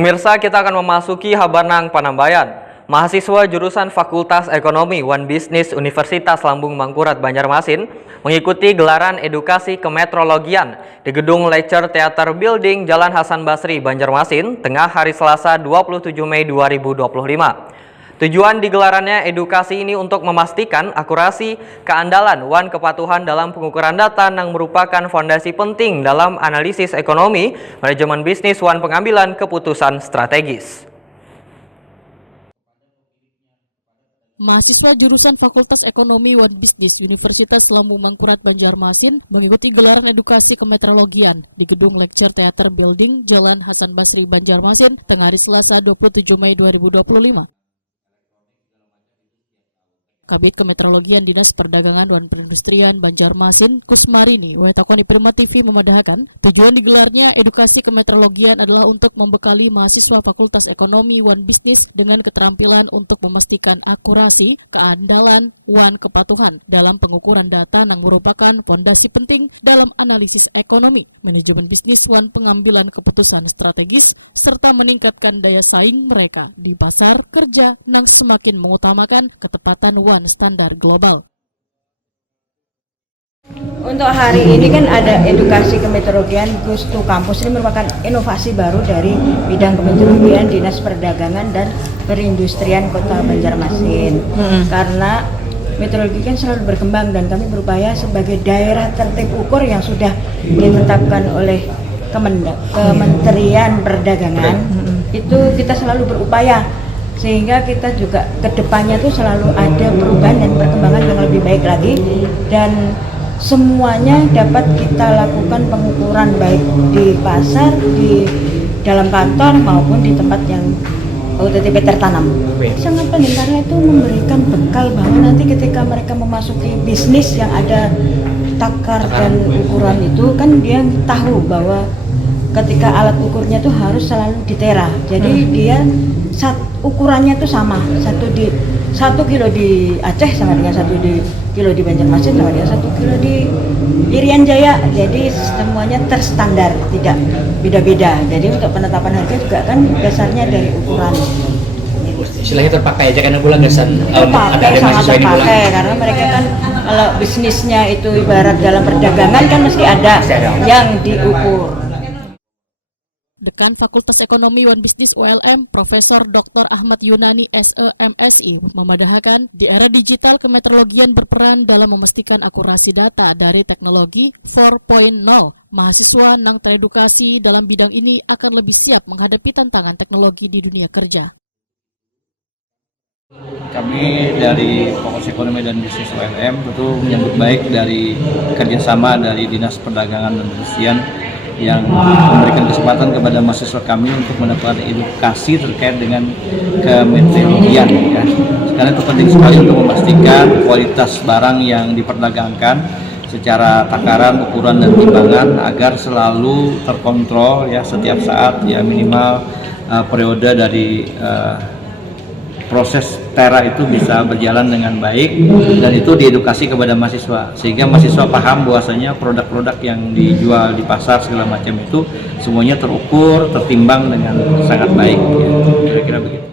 Pemirsa, kita akan memasuki Habanang Panambayan. Mahasiswa jurusan Fakultas Ekonomi One Business Universitas Lambung Mangkurat Banjarmasin mengikuti gelaran edukasi kemetrologian di Gedung Lecture Theater Building Jalan Hasan Basri, Banjarmasin, tengah hari Selasa 27 Mei 2025. Tujuan digelarannya edukasi ini untuk memastikan akurasi, keandalan, wan kepatuhan dalam pengukuran data yang merupakan fondasi penting dalam analisis ekonomi, manajemen bisnis, wan pengambilan keputusan strategis. Mahasiswa jurusan Fakultas Ekonomi One Business Universitas Lambung Mangkurat Banjarmasin mengikuti gelaran edukasi kemetrologian di Gedung Lecture Theater Building Jalan Hasan Basri, Banjarmasin, tengah hari Selasa 27 Mei 2025. Kabid Kemetrologian Dinas Perdagangan dan Perindustrian Banjarmasin, Kusmarini, Wetakoni Prima TV memadahkan, tujuan digelarnya edukasi kemetrologian adalah untuk membekali mahasiswa Fakultas Ekonomi One Business dengan keterampilan untuk memastikan akurasi, keandalan, wan kepatuhan dalam pengukuran data yang merupakan fondasi penting dalam analisis ekonomi, manajemen bisnis, wan pengambilan keputusan strategis, serta meningkatkan daya saing mereka di pasar kerja yang semakin mengutamakan ketepatan wan standar global. Untuk hari ini kan ada edukasi kemetrologian Gustu Kampus. Ini merupakan inovasi baru dari bidang kemetrologian Dinas Perdagangan dan Perindustrian Kota Banjarmasin. Karena metrologi kan selalu berkembang dan kami berupaya sebagai daerah tertib ukur yang sudah ditetapkan oleh Kementerian Perdagangan. Itu kita selalu berupaya sehingga kita juga kedepannya tuh selalu ada perubahan dan perkembangan yang lebih baik lagi, dan semuanya dapat kita lakukan pengukuran baik di pasar, di dalam kantor maupun di tempat yang OTTP tertanam. Sangat penting karena itu memberikan bekal bahwa nanti ketika mereka memasuki bisnis yang ada takar dan ukuran itu kan dia tahu bahwa ketika alat ukurnya itu harus selalu ditera. Jadi dia ukurannya itu sama, 1 kilo di Aceh sama dengan 1 kilo di Banjarmasin sama dengan 1 kilo di Irian Jaya. Jadi semuanya terstandar, tidak beda-beda. Jadi untuk penetapan harga juga kan dasarnya dari ukuran. Istilahnya terpakai aja karena bulan gasan terpakai, karena mereka kan kalau bisnisnya itu ibarat dalam perdagangan kan mesti ada yang diukur. Dekan Fakultas Ekonomi One Business ULM, Profesor Dr. Ahmad Yunani SEMSI, memadahkan di era digital kemetrologian berperan dalam memastikan akurasi data dari teknologi 4.0. Mahasiswa yang teredukasi dalam bidang ini akan lebih siap menghadapi tantangan teknologi di dunia kerja. Kami dari Fakultas Ekonomi dan Bisnis ULM tentu menyambut baik dari kerjasama dari Dinas Perdagangan dan Perindustrian yang memberikan kesempatan kepada mahasiswa kami untuk mendapatkan edukasi terkait dengan kemetrologian, ya. Karena itu penting sekali untuk memastikan kualitas barang yang diperdagangkan secara takaran, ukuran, dan timbangan agar selalu terkontrol, ya, setiap saat, ya, minimal periode dari proses tera itu bisa berjalan dengan baik, dan itu diedukasi kepada mahasiswa sehingga mahasiswa paham bahwasanya produk-produk yang dijual di pasar segala macam itu semuanya terukur, tertimbang dengan sangat baik, ya. Kira-kira begitu.